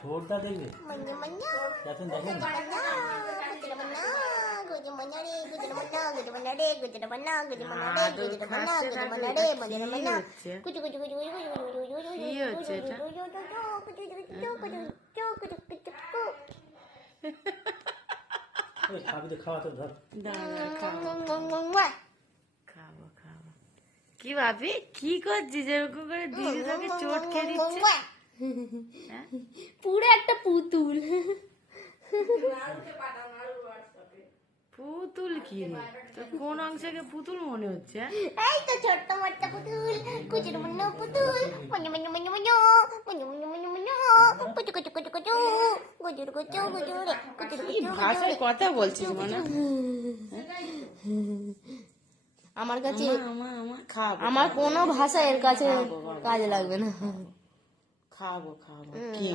ছোটটা দেখবে দেখেন দেখেন খাবি তো খাওয়া তো ধর খাবো খাবো। কি ভাবি কি করছিস যেরকম করে দিদি তোকে চোট খেয়ে দিচ্ছে? পুরো একটা পুতুল। পুতুল কি রে? তো কোন অংশকে পুতুল মনে হচ্ছে? এই তো ছোট্ট মোট্ট পুতুল, কুচুর মুন্নু পুতুল, মঞ্জু মঞ্জু মঞ্জু মঞ্জু, মঞ্জু মঞ্জু মঞ্জু মঞ্জু, কুচু কুচু কুচু কুচু, গুজুর গুজু গুজুরে, কুচুর কি গুজু ভাষায় কথা বলছিস মানে? আমার কাছে খাবো আমার কোনো ভাষা এর কাছে কাজে লাগবে না। খাবো খাবো কি